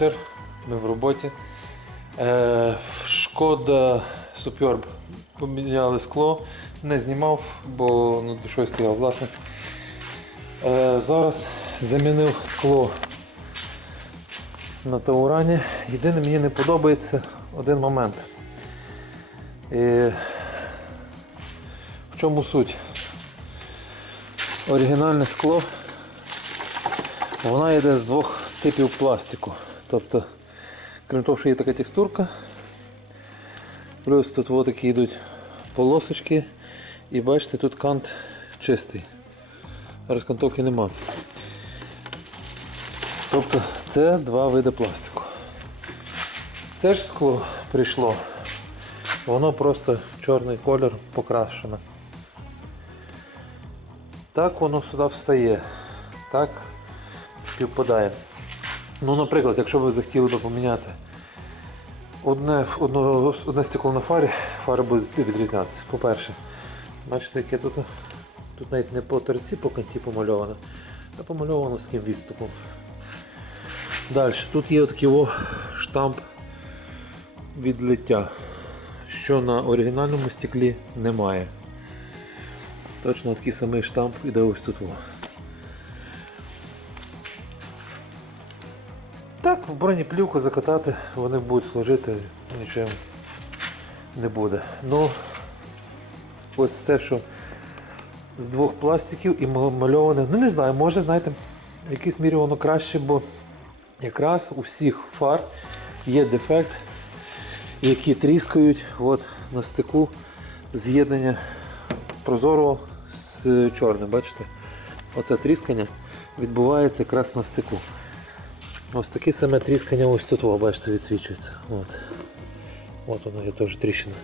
вечір. Ми в роботі. Е, Шкода Superb. Поміняли скло, не знімав, бо над душою стояв власник. Е, зараз замінив скло на Таурані. Єдине мені не подобається один момент. І в чому суть? Оригінальне скло вона йде з двох типів пластику. Тобто, крім того, що є така текстурка, плюс тут от такі йдуть полосочки, і бачите, тут кант чистий. Розкантовки нема. Тобто це два види пластику. Це ж скло прийшло. Воно просто чорний колір покрашене. Так воно сюди встає. Так співпадає. Ну, наприклад, якщо ви захотіли би поміняти одне, одне, одне стекло на фарі, фари будуть відрізнятися. По-перше, бачите, яке тут, тут навіть не по торці, по канті помальовано, а помальовано з ким відступом. Далі, тут є такий штамп відлиття, що на оригінальному стеклі немає. Точно такий самий штамп іде ось тут. В бронеплівку закатати вони будуть служити, нічим не буде. Ну, ось це, що з двох пластиків і мальоване. Ну не знаю, може, знаєте, в якійсь мірі воно краще, бо якраз у всіх фар є дефект, які тріскають от, на стику з'єднання прозорого з чорним. Бачите? Оце тріскання відбувається якраз на стику. Ось таке саме тріскання ось тут, о, бачите, відсвічується. От. От воно є теж тріщина.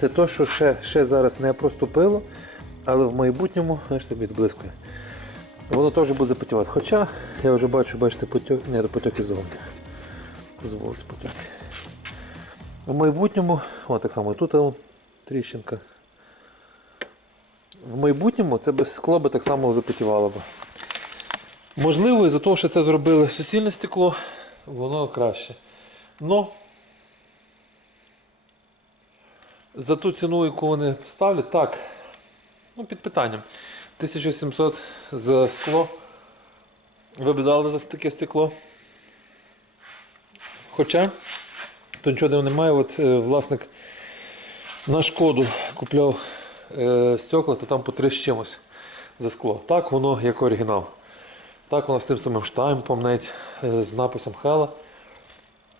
Це те, що ще, ще зараз не проступило, але в майбутньому, бачите, відблискує. Воно теж буде запотівати. Хоча я вже бачу, бачите, потьок, не, потьоки зовні. Дозволити потьоки. В майбутньому, о, так само і тут тріщинка. В майбутньому це без скло би так само запотівало б. Можливо, із-за того, що це зробили суцільне стекло, воно краще. Но за ту ціну, яку вони ставлять, так, ну, під питанням. 1700 за скло. Ви б дали за таке стекло. Хоча, то нічого немає, от е, власник на шкоду купляв е, стекла, то там по 3 з чимось за скло. Так воно як оригінал. Так воно з тим самим штампом, навіть е, з написом Хела.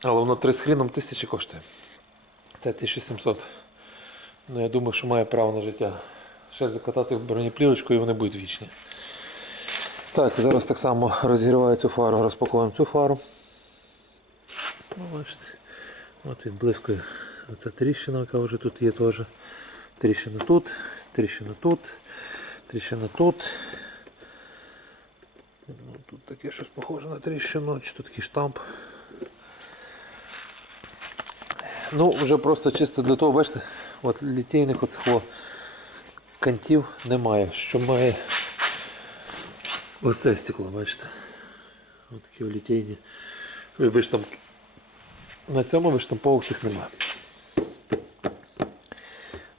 Але воно 3 з хріном тисячі коштує. Це 1700. Ну, я думаю, що має право на життя. Ще закатати в бронеплівочку і вони будуть вічні. Так, зараз так само розігріваю цю фару, розпаковуємо цю фару. Бачите, от відблискує оця тріщина, яка вже тут є теж. Тріщина тут, тріщина тут, тріщина тут. Ну, Тут таке щось похоже на тріщину, чи тут такий штамп. Ну, вже просто чисто для того, бачите, от літейних оцих кантів немає. Що має ось це стекло, бачите? Ось такі літейні. Виштамки. На цьому виштамповок цих немає.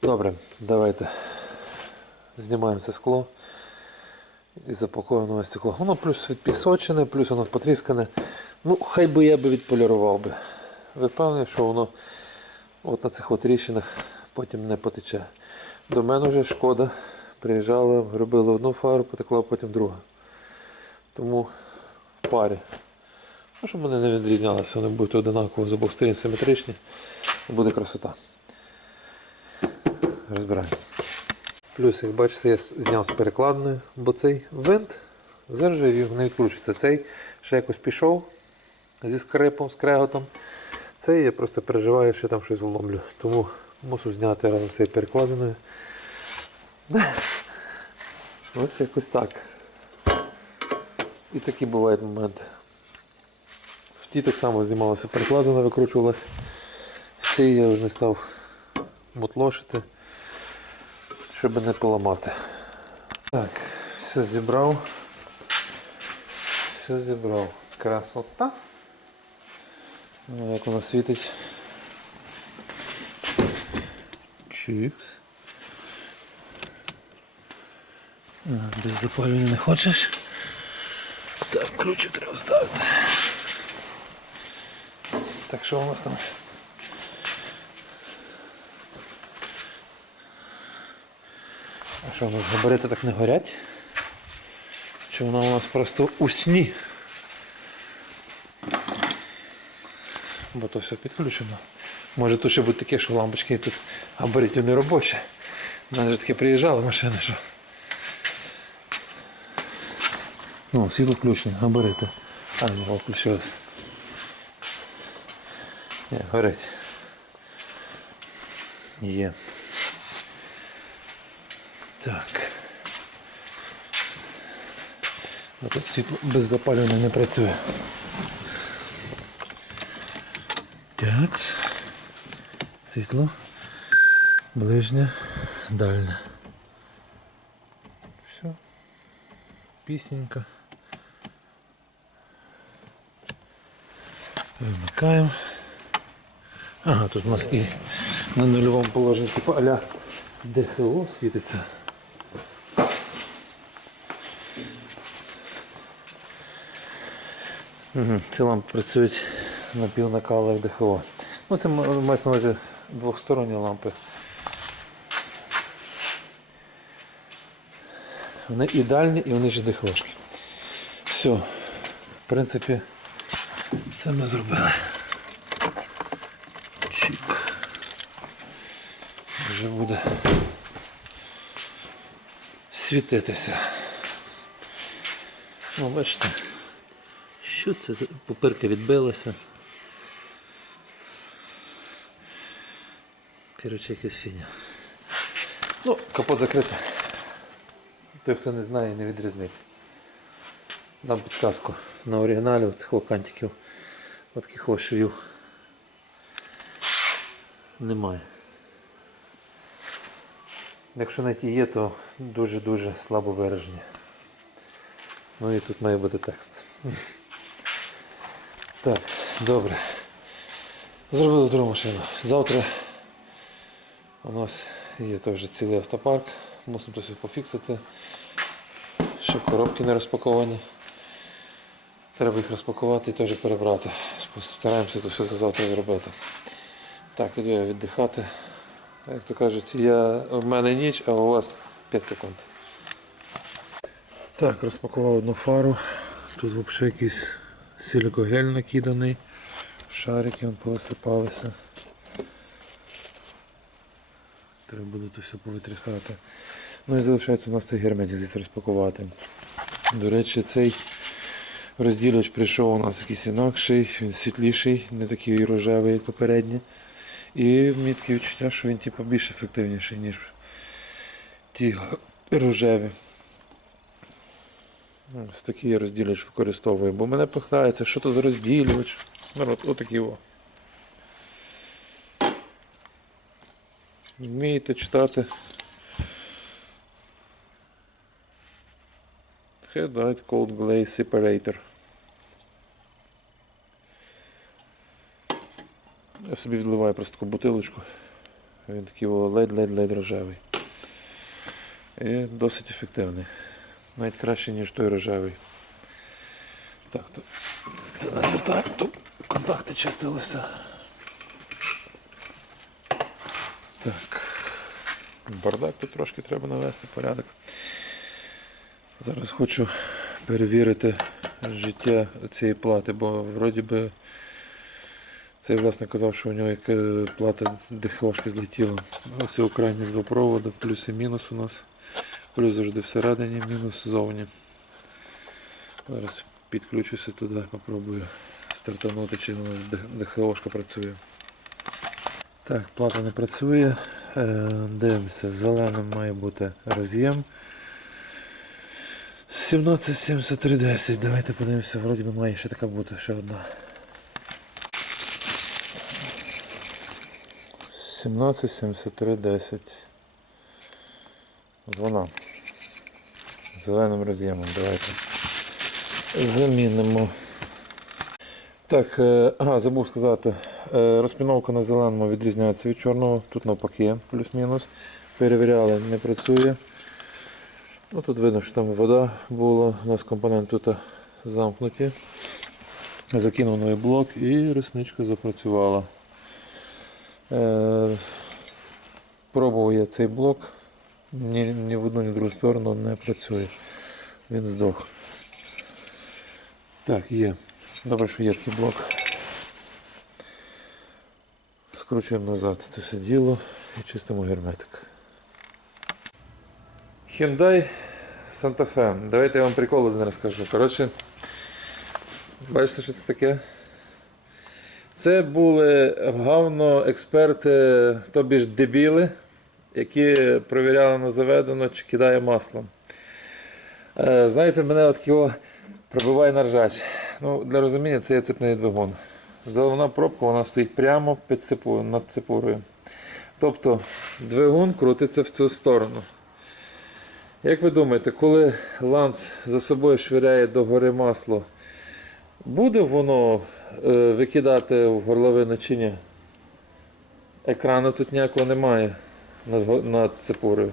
Добре, давайте знімаємо це скло і запаковуємо нове стекло. Воно плюс відпісочене, плюс воно потріскане. Ну, хай би я би відполірував би. Ви впевнені, що воно от на цих от тріщинах потім не потече. До мене вже шкода. Приїжджала, робила одну фару, потекла, потім друга. Тому в парі. Ну, щоб вони не відрізнялися, вони будуть одинаково з обох сторін симетричні. Буде красота. Розбираємо. Плюс, як бачите, я зняв з перекладною, бо цей винт заржавів, не відкручується. Цей ще якось пішов зі скрипом, з креготом. Цей я просто переживаю, що там щось вломлю. Тому мусив зняти разом з цією перекладиною. Ось якось так. І такі бувають моменти. В тій так само знімалася перекладина, викручувалася. В цій я вже не став мотлошити, щоб не поламати. Так, все зібрав. Все зібрав. Красота. Ну, як воно світить. Чікс. Без запалювання не хочеш? Так, ключик треба вставити. Так що у нас там? Що у нас габарити так не горять? Чи воно у нас просто у сні? Бо то все підключено. Може тут ще бути таке, що лампочки тут габаритів не робочі. У мене ж таке приїжджала машина, що. Ну, світло включено, габарити. А, о, включилось. Ні, горить. Є. Так. А тут світло без запалювання не працює. Так. Світло. Ближнє, дальне. Все. Пісненька. Вимикаємо. Ага, тут у нас і на нульовому положенні типу а-ля ДХО світиться. Ці лампи працюють на півнакалах ДХО. Ну, це мається на увазі двохсторонні лампи. Вони ідеальні і вони ж ДХОшки. Все. В принципі, це ми зробили. Чик. Вже буде світитися. Ну, бачите. Що це пупирка відбилася? Коротше, якась фігня. Ну, капот закритий. Той, хто не знає, не відрізнить. Дам підказку. На оригіналі цих кантиків от таких швів немає. Якщо навіть і є, то дуже-дуже слабо виражені. Ну і тут має бути текст. Так, добре. Зробили другу машину. Завтра у нас є теж цілий автопарк. Мусимо все пофіксити. Ще коробки не розпаковані. Треба їх розпакувати і теж перебрати. Постараємося то все за завтра зробити. Так, іду я віддихати. Як то кажуть, я, в мене ніч, а у вас 5 секунд. Так, розпакував одну фару. Тут взагалі якийсь силікогель накиданий. Шарики повисипалися. Треба буде тут все повитрясати. Ну і залишається у нас цей герметик здесь розпакувати. До речі, цей розділювач прийшов у нас якийсь інакший, він світліший, не такий рожевий, як попередній. І мені відчуття, що він типу, більш ефективніший, ніж ті рожеві. Ось такий розділювач використовую, бо мене питається, що то за розділювач. Народ, отакий о. Вмієте читати. Headlight Cold Glaze Separator. Я собі відливаю просто таку бутилочку. Він такий ледь-ледь-ледь рожевий. І досить ефективний. Навіть краще, ніж той рожевий. Так, то це не звертає, тут контакти чистилися. Так. Бардак тут трошки треба навести порядок. Зараз хочу перевірити життя цієї плати, бо вроді би цей власник казав, що у нього як плата ДХОшки злетіла. Ось і крайні два проводи, плюс і мінус у нас. Плюс завжди всередині, мінус ззовні. Зараз підключуся туди, попробую стартанути, чи у нас ДХОшка працює. Так, плата не працює. Е, Дивимося, зеленим має бути роз'єм. 177310. Давайте подивимося, вроді би має ще така бути, ще одна. 177310. Вона. Зеленим роз'ємом. Давайте замінимо. Так, е, ага, забув сказати. Е, Розпіновка на зеленому відрізняється від чорного. Тут навпаки, плюс-мінус. Перевіряли, не працює. Ну, тут видно, що там вода була. У нас компоненти тут замкнуті. Закинув новий блок і ресничка запрацювала. Е, пробував я цей блок. Ні, ні в одну, ні в другу сторону не працює. Він здох. Так, є. Добре, що є такий блок. Скручуємо назад це все діло і чистимо герметик. Hyundai Santa Fe. Давайте я вам прикол один розкажу. Коротше, бачите, що це таке? Це були говно експерти, тобі ж дебіли, які перевіряли на заведено, чи кидає масло. Е, знаєте, мене от його пробиває на ржач. Ну, для розуміння, це є цепний двигун. Заливна пробка вона стоїть прямо під цепу, над цепурою. Тобто двигун крутиться в цю сторону. Як ви думаєте, коли ланц за собою швиряє до гори масло, буде воно е, викидати в горловину чи ні? Екрану тут ніякого немає над, над цепурою.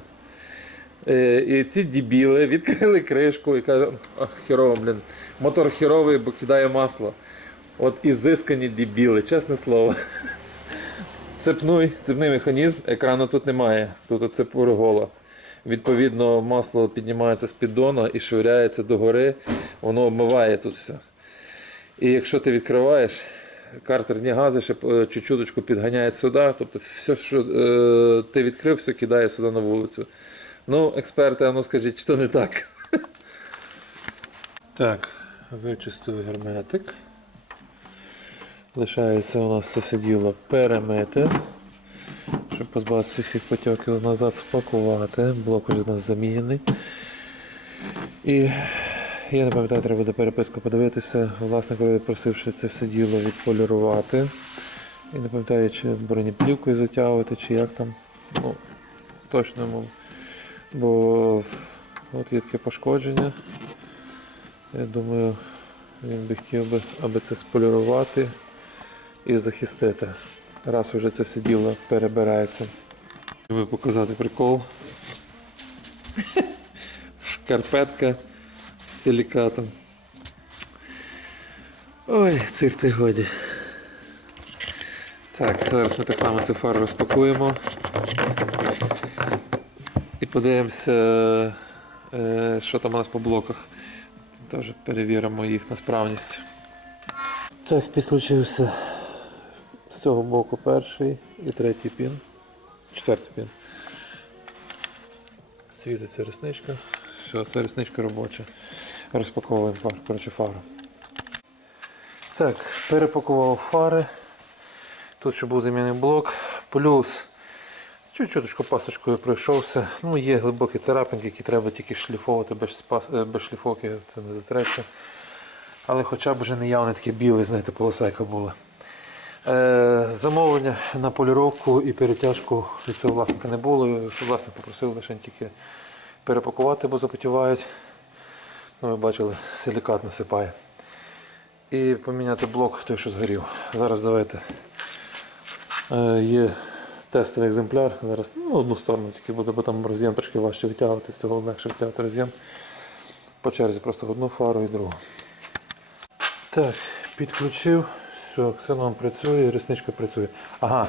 Е, і ці дебіли відкрили кришку і кажуть, ах, херово, блін, мотор херовий, бо кидає масло. От ізискані дебіли, чесне слово. Цепний, цепний механізм, екрану тут немає. Тут от цепура гола. Відповідно, масло піднімається з піддона і швиряється догори, воно обмиває тут все. І якщо ти відкриваєш, картерні гази ще е, чуть-чуточку підганяють сюди, тобто все, що е, ти відкрив, все кидає сюди на вулицю. Ну, експерти, а ну скажіть, що не так. Так, вичистив герметик. Лишається у нас це діло перемити. Щоб позбавитися всіх потьоків назад спакувати. Блок вже у нас замінений. І я не пам'ятаю, треба буде переписку подивитися. Власникові просив, що це все діло відполірувати. І не пам'ятаю, чи бронеплівкою затягувати, чи як там. Ну, точно мов. Бо от є таке пошкодження. Я думаю, він би хотів би, аби це сполірувати і захистити. Раз уже це все діло перебирається. Би показати прикол. Шкарпетка з силікатом. Ой, цих ти годі. Так, зараз ми так само цю фару розпакуємо. І подивимося, е, що там у нас по блоках. Теж перевіримо їх на справність. Так, підключився з цього боку перший і третій пін. Четвертий пін. Світиться ресничка. Все, це ресничка робоча. Розпаковуємо коротше, фару. Так, перепакував фари. Тут ще був замінний блок. Плюс чуть-чуточку пасочкою пройшовся. Ну, є глибокі царапинки, які треба тільки шліфовувати без, спас- е, без шліфовки, це не затреться. Але хоча б вже не явне таке біле, знаєте, полоса, яка була. Е, замовлення на поліровку і перетяжку від цього власника не було. Власник попросив лише тільки перепакувати, бо запотівають. Ну, ви бачили, силікат насипає. І поміняти блок, той, що згорів. Зараз давайте. Е, є тестовий екземпляр. Зараз ну, одну сторону тільки буде, бо там роз'єм трошки важче витягувати, з цього легше витягувати роз'єм. По черзі просто одну фару і другу. Так, підключив. Все, ксеном працює, ресничка працює. Ага,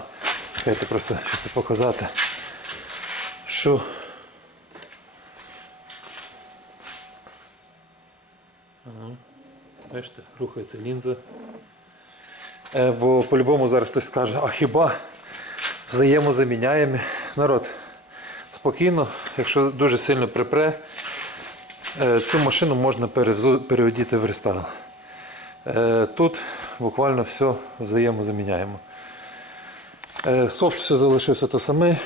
чекайте просто чисто показати. Що? Бачите, рухається лінза. Е, бо по-любому зараз хтось скаже, а хіба взаємозаміняємо? Народ, спокійно, якщо дуже сильно припре, е, цю машину можна переодіти в рестайл. Е, Тут буквально все взаємозаміняємо. Софт все залишився то саме.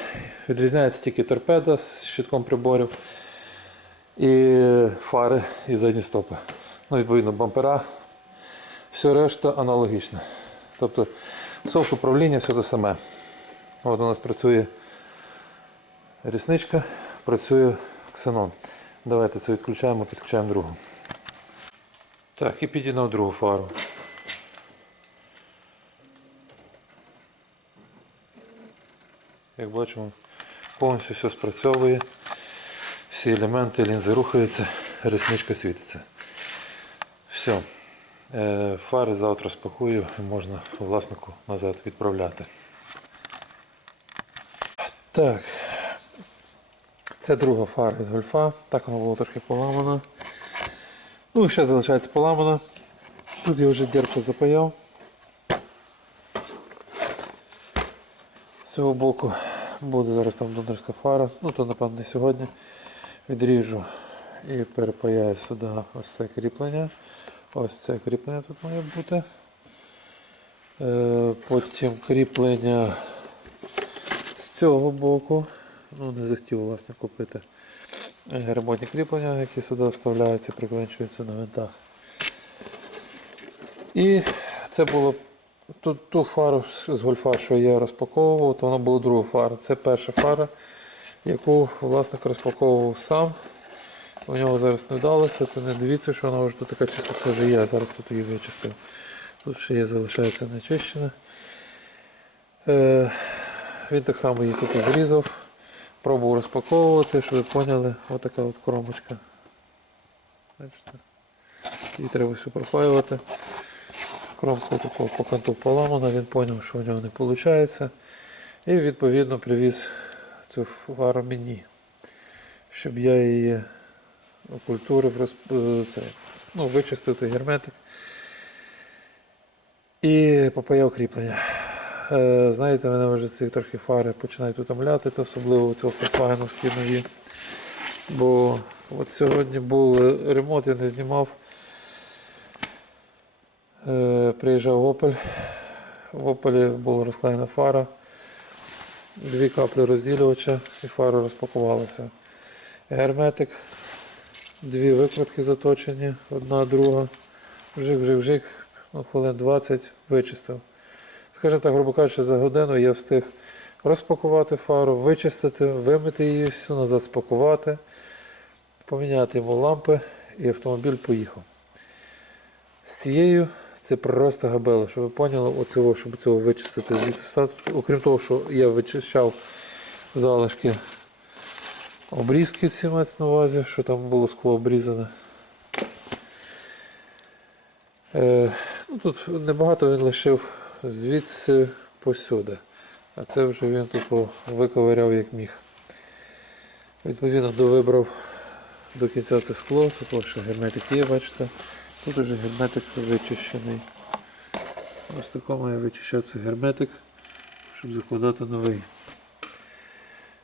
Відрізняється тільки торпеда з щитком приборів і фари і задні стопи ну відповідно бампера. Все решта аналогічно. Тобто софт управління все те саме. От у нас працює рісничка, працює ксенон. Давайте це відключаємо, підключаємо другу. Так, і підійдемо другу фару. Як бачимо, повністю все спрацьовує, всі елементи, лінзи рухаються, рісничка світиться. Все. Фари завтра спакую і можна власнику назад відправляти. Так. Це друга фара з гольфа. Так вона була трошки поламана. Ну ще залишається поламана. Тут я вже дірку запаяв. З цього боку буде зараз там донорська фара. Ну то напевно не сьогодні. Відріжу і перепаяю сюди ось це кріплення. Ось це кріплення тут має бути. Е, Потім кріплення з цього боку. Ну, не захотів власне купити е, ремонтні кріплення, які сюди вставляються, приквенчуються на винтах. І це було ту, ту фару з гольфа, що я розпаковував, то вона була друга фара. Це перша фара, яку власник розпаковував сам. У нього зараз не вдалося, то не дивіться, що вона вже тут така чиста, це вже я зараз тут її вичистив. Тут ще є, залишається нечищена. Е, він так само її тут зрізав. Пробував розпаковувати, щоб ви поняли, отака от коробочка. Бачите? Її треба все профайлити. Кромка такого по канту поламана, він зрозумів, що у нього не виходить. І відповідно привіз цю фару мені, щоб я її окультурив, розп... е, це, ну, вичистив герметик і попаяв кріплення. Е, Знаєте, мене вже ці трохи фари починають утомляти, то особливо у цього Volkswagen нові. Бо от сьогодні був ремонт, я не знімав. Е, Приїжджав Opel. В Опелі була розклеєна фара, дві каплі розділювача і фара розпакувалася. Герметик, дві викрутки заточені, одна, друга. Вжик, вжик, вжик, ну, хвилин 20 вичистив. Скажімо так, грубо кажучи, за годину я встиг розпакувати фару, вичистити, вимити її всю, назад спакувати, поміняти йому лампи і автомобіль поїхав. З цією це просто габело, щоб ви поняли, оцього, щоб цього вичистити. Окрім того, що я вичищав залишки обрізки ці мається на увазі, що там було скло обрізане. Е, ну, тут небагато він лишив звідси посюди. А це вже він тупо виковиряв як міг. Відповідно, довибрав до кінця це скло, тут ще герметик є, бачите. Тут уже герметик вичищений. Ось такому я вичищав цей герметик, щоб закладати новий.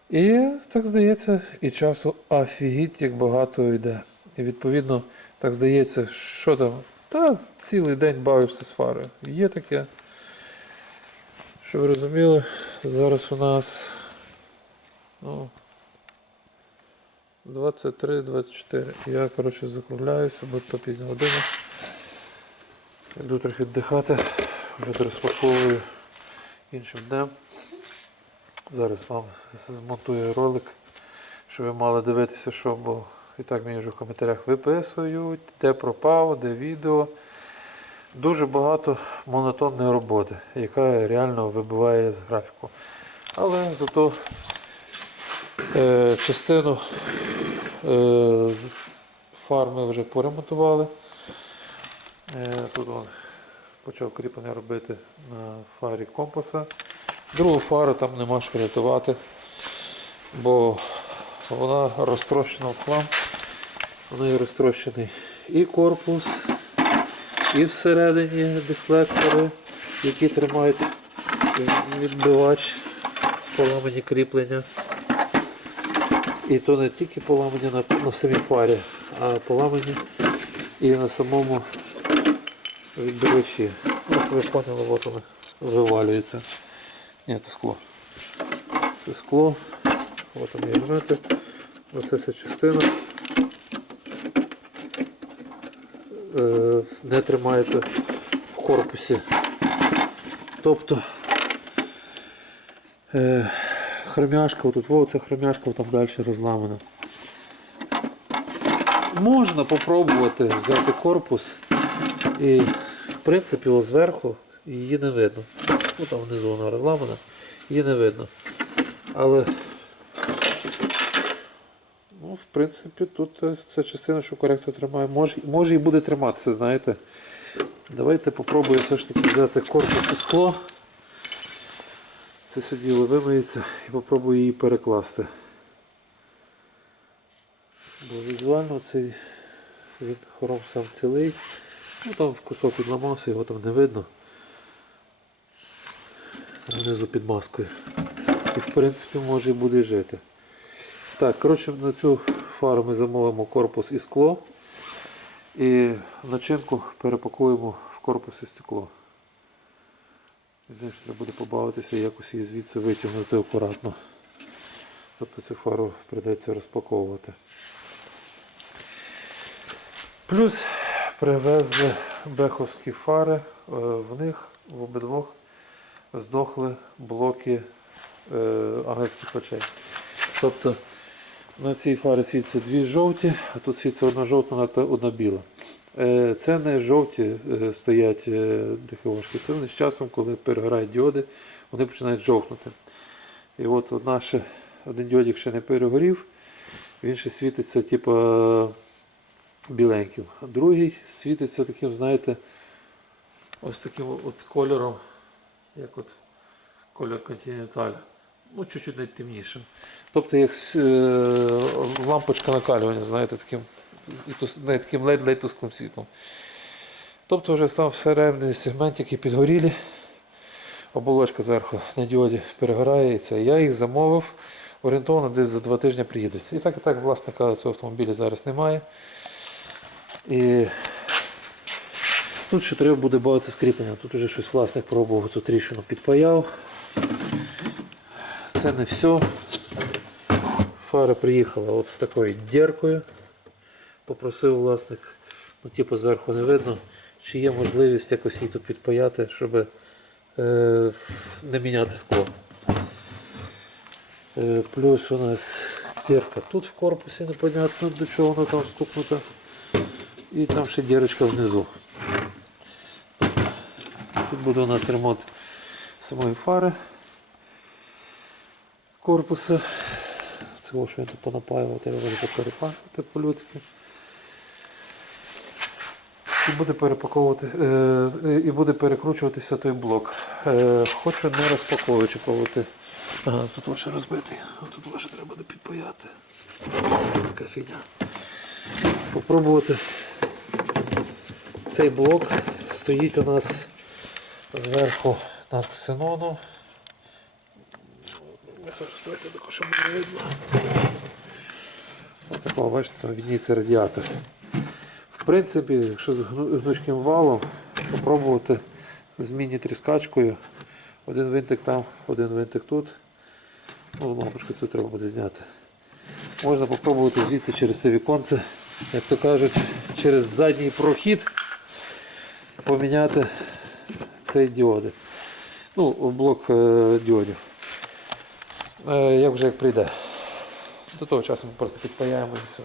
І так здається, і часу офігіть, як багато йде. І відповідно, так здається, що там, та цілий день бавився з фарою. Є таке. Щоб ви розуміли, зараз у нас ну, 23-24. Я, коротше, закругляюся, бо то пізня година. Йду трохи віддихати, вже розпаковую іншим днем. Зараз вам змонтую ролик, щоб ви мали дивитися, що, бо і так мені вже в коментарях виписують, де пропав, де відео. Дуже багато монотонної роботи, яка реально вибиває з графіку. Але зато е, частину е, з фар вже поремонтували. Е, тут он почав кріплення робити на фарі компаса. Другу фару там нема що рятувати, бо вона розтрощена в хлам. Неї розтрощений і корпус, і всередині дефлектори, які тримають відбивач, поламані кріплення. І то не тільки поламані на, на самій фарі, а поламані і на самому відбивачі. Ну, ви поняли, от воно вивалюється. Ні, це скло. Це скло. Ось є герметик. Оце вся частина. Е, Не тримається в корпусі. Тобто е, хромяшка, отут, о, ця хромяшка там далі розламана. Можна попробувати взяти корпус і в принципі зверху її не видно. Ну там внизу вона розламана, її не видно. Але ну, в принципі тут е, ця частина, що коректор тримає, може, може і буде триматися, знаєте. Давайте попробую все ж таки взяти корпус і скло. Це все діло вимиється і попробую її перекласти. Бо візуально цей він хором сам цілий. Ну там в кусок відламався, його там не видно. Внизу під маскою. І в принципі може і буде жити. Так, коротше, на цю фару ми замовимо корпус і скло. І начинку перепакуємо в корпус і стекло. Єдине, що треба буде побавитися якось її звідси витягнути акуратно. Тобто цю фару прийдеться розпаковувати. Плюс привезли беховські фари. Е, В них в обидвох здохли блоки е, англійських очей. Тобто на цій фарі світиться дві жовті, а тут світиться одна жовта, та одна біла. Е, Це не жовті е, стоять е, ДХОшки, це вони з часом, коли перегорають діоди, вони починають жовкнути. І от одна один діодик ще не перегорів, він ще світиться типу, біленьким. А другий світиться таким, знаєте, ось таким от кольором, як от кольор континенталя. Ну, чуть-чуть навіть темнішим. Тобто як е, лампочка накалювання, знаєте, таким, навіть таким ледь-ледь тусклим світлом. Тобто вже сам всередині сегментики підгорілі. Оболочка зверху на діоді перегорає і це. Я їх замовив. Орієнтовно десь за два тижні приїдуть. І так і так власника цього автомобіля зараз немає. І тут ще треба буде багато скріплення. Тут вже щось власник пробував цю тріщину підпаяв. Це не все. Фара приїхала от з такою діркою. Попросив власник, ну типу зверху не видно, чи є можливість якось її тут підпаяти, щоб е, не міняти скло. Е, плюс у нас дірка тут в корпусі, непонятно до чого вона там стукнута. І там ще дірочка внизу. Буде у нас ремонт самої фари корпуса. Ось, що я тут понапаював, треба буде перепаювати по-людськи. І буде перепаковувати, е, і буде перекручуватися той блок. Е, хочу не розпаковуючи пробувати. Ага, тут ваше розбитий, а тут ваше треба буде підпаяти. Така фігня. Попробувати. Цей блок стоїть у нас зверху над ксеноном. Щоб було видно. Ось такого, бачите, там відніється радіатор. В принципі, якщо з гнучким валом, спробувати з міні-тріскачкою. Один винтик там, один винтик тут. Ну, лампочку цю треба буде зняти. Можна спробувати звідси через це віконце, як то кажуть, через задній прохід поміняти цей діоди. Ну, блок е, діодів. Е, як вже як прийде. До того часу ми просто підпаяємо і все.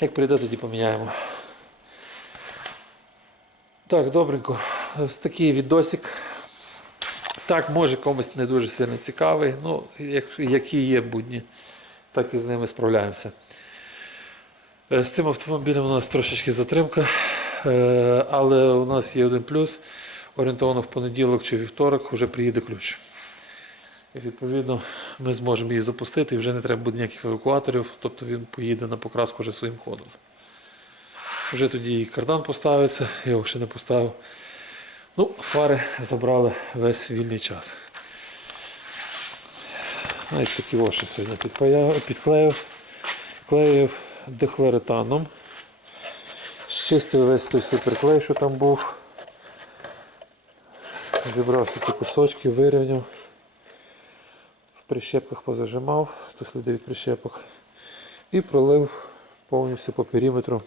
Як прийде, тоді поміняємо. Так, добренько. Ось такий відосик. Так, може комусь не дуже сильно цікавий. Ну, як, які є будні, так і з ними справляємося. Е, З цим автомобілем у нас трошечки затримка, але у нас є один плюс. Орієнтовно в понеділок чи вівторок вже приїде ключ. І відповідно ми зможемо її запустити і вже не треба буде ніяких евакуаторів, тобто він поїде на покраску вже своїм ходом. Вже тоді і кардан поставиться, я його ще не поставив. Ну, фари забрали весь вільний час. Навіть такі оші сьогодні підклеїв, клеїв дехлоретаном. Щистив весь той суперклей, що там був. Зібрав всі ті кусочки, вирівняв. В прищепках позажимав, тут сліди від прищепок. І пролив повністю по периметру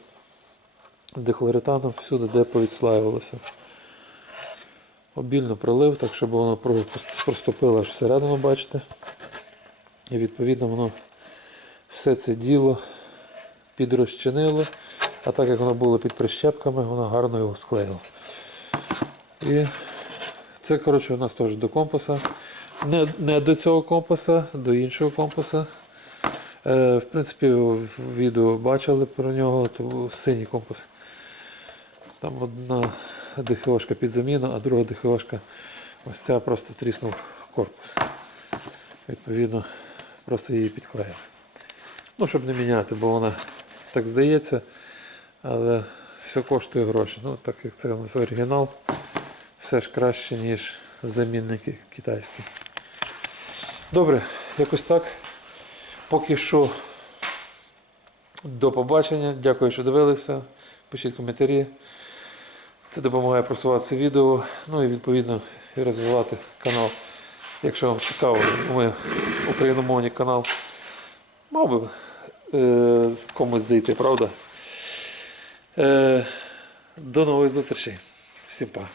дехлоретаном всюди, де повідслаювалося. Обільно пролив, так щоб воно проступило аж всередину, бачите. І відповідно воно все це діло підрозчинило, а так як воно було під прищепками, воно гарно його склеїло. І це, коротше, у нас теж до компаса. Не, не до цього компаса, до іншого компаса. Е, в принципі, в відео бачили про нього, то синій компас. Там одна ДХОшка під заміну, а друга ДХОшка ось ця просто тріснув корпус. Відповідно, просто її підклеїв. Ну, щоб не міняти, бо вона так здається, але все коштує гроші. Ну, так як це у нас оригінал, все ж краще, ніж замінники китайські. Добре, якось так. Поки що до побачення. Дякую, що дивилися. Пишіть коментарі. Це допомагає просуватися відео, ну і відповідно і розвивати канал. Якщо вам цікаво, ми україномовний канал. Мав би е, з комусь зайти, правда? Е, до нової зустрічей. Всім па.